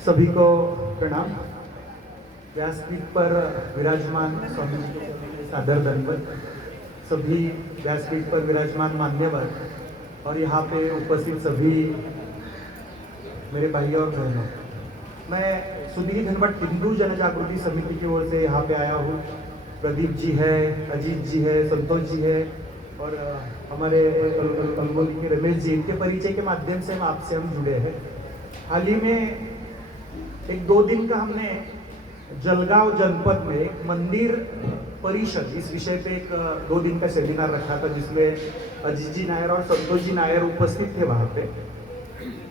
सभी को प्रणाम। व्यासपीठ पर विराजमान स्वामी जी को सादर दंडवत। सभी व्यासपीठ पर विराजमान मान्यवर और यहाँ पे उपस्थित सभी मेरे भाई और बहनों, मैं सुधीर धनवट हिंदू जनजागृति समिति की ओर से यहाँ पे आया हूँ। प्रदीप जी है, अजीत जी है, संतोष जी है और हमारे कलमोली के रमेश जी, इनके परिचय के माध्यम से आपसे हम जुड़े हैं। हाल ही में एक 2 दिन का हमने जलगांव जनपद में एक मंदिर परिषद इस विषय पे एक 2 दिन का सेमिनार रखा था, जिसमें अजीत जी नायर और संतोष जी नायर उपस्थित थे वहाँ पे।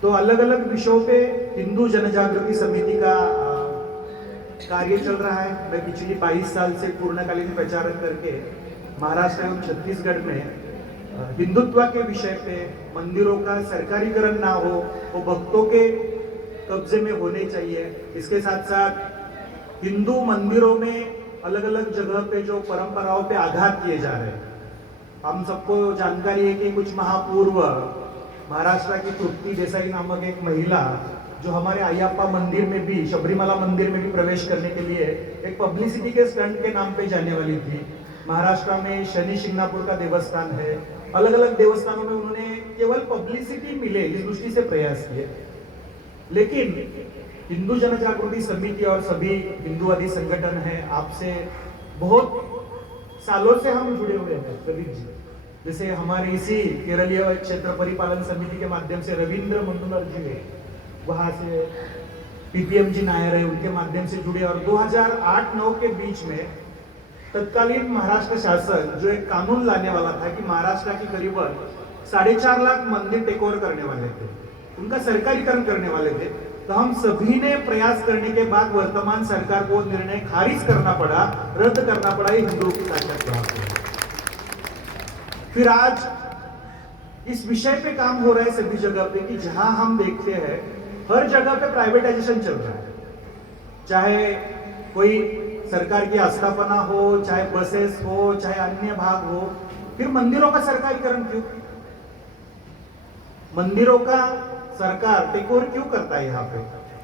तो अलग अलग विषयों पे हिंदू जनजागृति समिति का कार्य चल रहा है। मैं पिछली 22 साल से पूर्णकालीन प्रचारक करके महाराष्ट्र एवं छत्तीसगढ़ में हिंदुत्व के विषय पे, मंदिरों का सरकारीकरण ना हो, वो भक्तों के कब्जे में होने चाहिए। इसके साथ साथ हिंदू मंदिरों में अलग अलग जगह पे जो परंपराओं पे आघात किए जा रहे हैं, हम सबको जानकारी है कि कुछ माह पूर्व महाराष्ट्र की तृप्ति देसाई नामक एक महिला जो हमारे अयप्पा मंदिर में भी, शबरीमला मंदिर में भी प्रवेश करने के लिए एक पब्लिसिटी के स्टंट के नाम पे जाने वाली थी। महाराष्ट्र में शनि शिंगणापुर का देवस्थान है, अलग अलग देवस्थानों में उन्होंने केवल पब्लिसिटी मिले इस दृष्टि से प्रयास किए। लेकिन हिंदू जनजागृति समिति और सभी हिंदूवादी संगठन हैं, आपसे बहुत सालों से हम जुड़े हुए हैं प्रदीप जी। जैसे हमारे इसी केरलीय क्षेत्र परिपालन समिति के माध्यम से रविंद्र मंडुलर जी है, वहां से पीपीएम जी नायर है, उनके माध्यम से जुड़े। और 2008-9 के बीच में तत्कालीन महाराष्ट्र शासन जो एक कानून लाने वाला था कि महाराष्ट्र की करीबन 4.5 लाख मंदिर टेक ओवर करने वाले थे, उनका सरकारीकरण करने वाले थे। तो हम सभी ने प्रयास करने के बाद वर्तमान सरकार को निर्णय खारिज करना पड़ा, रद्द करना पड़ा। ये हिंदुओं की ताकत। फिर आज इस विषय पे काम हो रहा है सभी जगह पे कि जहां हम देखते हैं हर जगह पे प्राइवेटाइजेशन चल रहा है, चाहे कोई सरकार की आस्थापना हो, चाहे बसेस हो, चाहे अन्य भाग हो। फिर मंदिरों का सरकारीकरण क्यों? मंदिरों का सरकार टेक ओवर क्यों करता है यहाँ पे?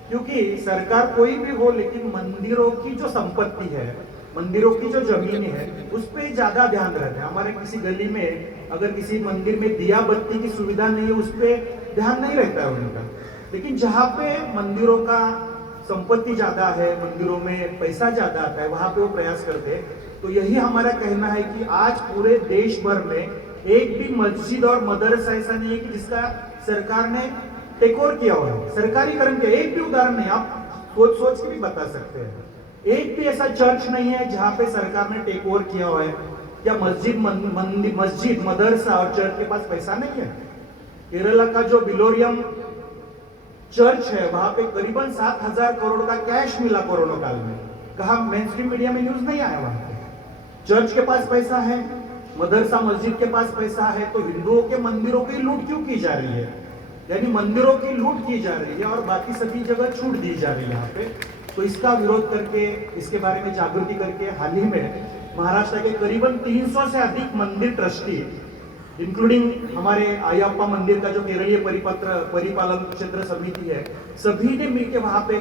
क्योंकि सरकार कोई भी हो, लेकिन मंदिरों की जो संपत्ति है, मंदिरों की जो जमीन है, उस पर ज्यादा ध्यान रहता है। हमारे किसी गली में अगर किसी मंदिर में दिया बत्ती की सुविधा नहीं है, उस पर ध्यान नहीं रहता है उनका। लेकिन जहाँ पे मंदिरों का संपत्ति ज्यादा है, मंदिरों में पैसा ज्यादा आता है, वहां पे वो प्रयास करते हैं। तो यही हमारा कहना है कि आज पूरे देश भर में एक भी मस्जिद और मदरसा ऐसा नहीं है कि जिसका सरकार ने टेक ओवर किया हुआ है, सरकारीकरण के एक भी उदाहरण नहीं। आप सोच के भी बता सकते हैं, एक भी ऐसा चर्च नहीं है जहां पे सरकार ने टेक ओवर किया हुआ है। क्या मस्जिद मदरसा और चर्च के पास पैसा नहीं है? केरला का जो बिलोरियम चर्च है, वहां पे करीबन 7,000 करोड़ का कैश मिला कोरोना काल में। कहा मेन स्ट्रीम मीडिया में न्यूज नहीं आया। वहां पे चर्च के पास पैसा है, मदरसा मस्जिद के पास पैसा है, तो हिंदुओं के मंदिरों की लूट क्यों की जा रही है? यानी मंदिरों की लूट की जा रही है और बाकी सभी जगह छूट दी जा रही है यहाँ पे। तो इसका विरोध करके, इसके बारे में जागृति करके हाल ही में महाराष्ट्र के करीबन 300 से अधिक मंदिर ट्रस्टी, इंक्लूडिंग हमारे अयप्पा मंदिर का जो केरलीय परिपालन क्षेत्र समिति है, सभी ने मिलकर वहां पे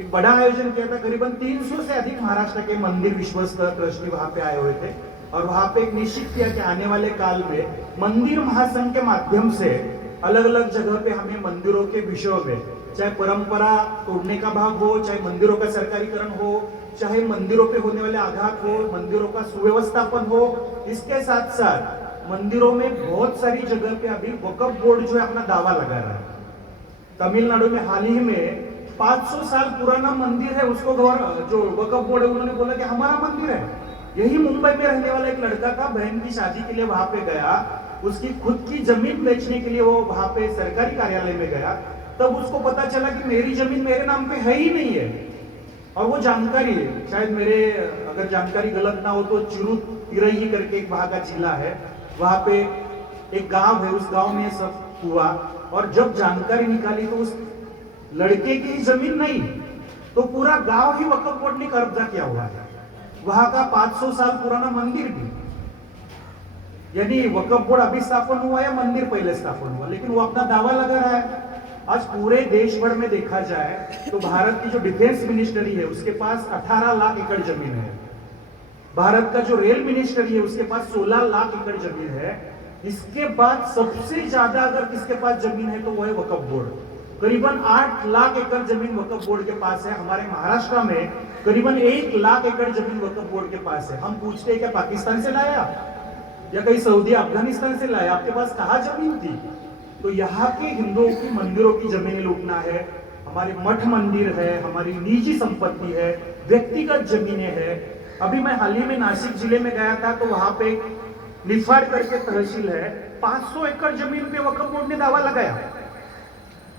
एक बड़ा आयोजन किया था। करीबन 300 से अधिक महाराष्ट्र के मंदिर विश्वस्त ट्रस्टी वहां पे आए हुए थे और वहां पे एक निश्चित किया कि आने वाले काल में मंदिर महासंघ के माध्यम से अलग अलग जगह पे हमें मंदिरों के विषयों में, चाहे परंपरा तोड़ने का भाग हो, चाहे मंदिरों का सरकारीकरण हो, चाहे मंदिरों पे होने वाले आघात हो, मंदिरों का सुव्यवस्थापन हो, इसके साथ साथ मंदिरों में बहुत सारी जगह पे अभी वक्फ बोर्ड जो है अपना दावा लगा रहा है। तमिलनाडु में हाल ही में 500 साल पुराना मंदिर है, उसको जो वक्फ बोर्ड है उन्होंने बोला कि हमारा मंदिर है। यही मुंबई में रहने वाला एक लड़का था, बहन की शादी के लिए वहां पे गया, उसकी खुद की जमीन बेचने के लिए वो वहां पे सरकारी कार्यालय में गया, तब उसको पता चला कि मेरी जमीन मेरे नाम पे है ही नहीं है। और वो जानकारी है, शायद मेरे अगर जानकारी गलत ना हो तो चिरुतिरई करके एक वहां का जिला है, वहां पे एक गांव है, उस गांव में सब हुआ। और जब जानकारी निकाली तो उस लड़के की जमीन नहीं, तो पूरा गांव ही वक्फ बोर्ड ने कब्जा किया हुआ है, वहां का 500 साल पुराना मंदिर भी। यानी वक्फ बोर्ड अभी स्थापन हुआ या मंदिर पहले स्थापन हुआ, लेकिन वो अपना दावा लगा रहा है। आज पूरे देश भर में देखा जाए तो भारत की जो डिफेंस मिनिस्ट्री है उसके पास 18 लाख एकड़ जमीन है। भारत का जो रेल मिनिस्ट्री है उसके पास 16 लाख एकड़ जमीन है। इसके बाद सबसे ज्यादा अगर किसके पास जमीन है तो वो है वक्फ बोर्ड। करीबन 8 लाख एकड़ जमीन वक्फ बोर्ड के पास है। हमारे महाराष्ट्र में करीबन 1 लाख एकड़ जमीन वक्फ बोर्ड के पास है। हम पूछते हैं क्या पाकिस्तान से लाया या कहीं सऊदी अफगानिस्तान से लाया? आपके पास कहाँ जमीन थी? तो यहाँ के हिंदुओं की मंदिरों की जमीन लूटना है, हमारे मठ मंदिर है, हमारी निजी संपत्ति है, व्यक्तिगत जमीनें है। अभी मैं हाल ही में नासिक जिले में गया था तो वहां पे निफाड़ करके तहसील है, 500 एकड़ जमीन पे वक्फ बोर्ड ने दावा लगाया।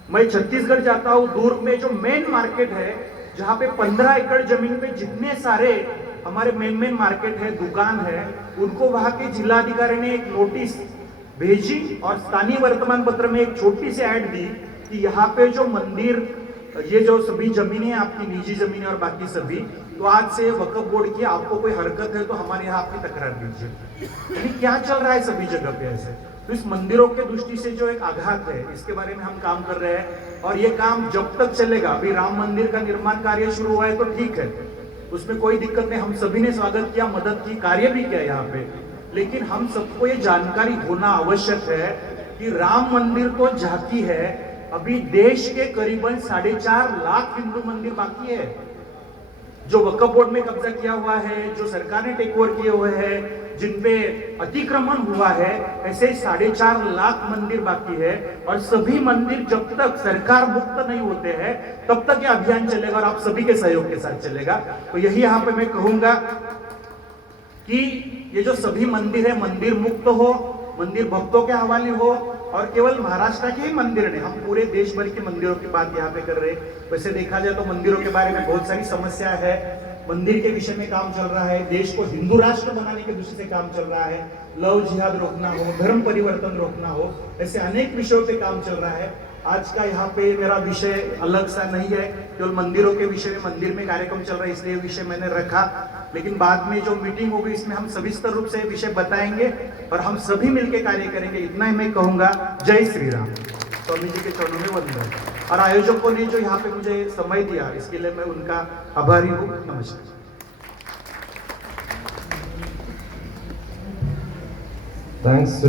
मैं छत्तीसगढ़ जाता हूँ, दुर्ग में जो मेन मार्केट है जहाँ पे 15 एकड़ जमीन पे जितने सारे हमारे मेन मार्केट है, दुकान है, उनको वहां के जिलाधिकारी ने एक नोटिस भेजी और स्थानीय वर्तमान पत्र में एक छोटी सी ऐड दी कि यहाँ पे जो मंदिर, ये जो सभी जमीनें आपकी निजी जमीनें और बाकी सभी, तो आज से वक्फ बोर्ड की आपको कोई हरकत है तो हमारे यहाँ आपकी तकरार दीजिए। यानी क्या चल रहा है सभी जगह पे ऐसे? तो इस मंदिरों के दृष्टि से जो एक आघात है इसके बारे में हम काम कर रहे हैं और ये काम जब तक चलेगा, अभी राम मंदिर का निर्माण कार्य शुरू हुआ है तो ठीक है, उसमें कोई दिक्कत नहीं, हम सभी ने स्वागत किया, मदद की, कार्य भी किया यहाँ पे। लेकिन हम सबको ये जानकारी होना आवश्यक है कि राम मंदिर तो झांकी है, अभी देश के करीबन 4.5 लाख हिंदू मंदिर बाकी है जो वक्फ बोर्ड में कब्जा किया हुआ है, जो सरकार ने टेक ओवर किए हुए हैं, जिनपे अतिक्रमण हुआ है, ऐसे 4.5 लाख मंदिर बाकी है। और सभी मंदिर जब तक सरकार मुक्त नहीं होते हैं तब तक ये अभियान चलेगा और आप सभी के सहयोग के साथ चलेगा। तो यही यहाँ पे मैं कहूंगा कि ये जो सभी मंदिर है मंदिर मुक्त हो, मंदिर भक्तों के हवाले हो और केवल महाराष्ट्र के ही मंदिर नहीं, हम पूरे देश भर के मंदिरों की बात यहाँ पे कर रहे हैं। वैसे देखा जाए तो मंदिरों के बारे में बहुत सारी समस्या है, मंदिर के विषय में काम चल रहा है, देश को हिंदू राष्ट्र बनाने के दृष्टि से काम चल रहा है, लव जिहाद रोकना हो, धर्म परिवर्तन रोकना हो, ऐसे अनेक विषयों पे काम चल रहा है। आज का यहाँ पे मेरा विषय अलग सा नहीं है, केवल मंदिरों के विषय में, मंदिर में कार्यक्रम चल रहा है इसलिए विषय मैंने रखा। लेकिन बाद में जो मीटिंग होगी इसमें हम सविस्तर रूप से विषय बताएंगे और हम सभी मिलकर कार्य करेंगे। इतना ही मैं कहूंगा। जय श्री राम। स्वामी जी के चरणों में वंदन। और आयोजकों ने जो यहाँ पे मुझे समय दिया इसके लिए मैं उनका आभारी हूँ। नमस्कार। थैंक्स।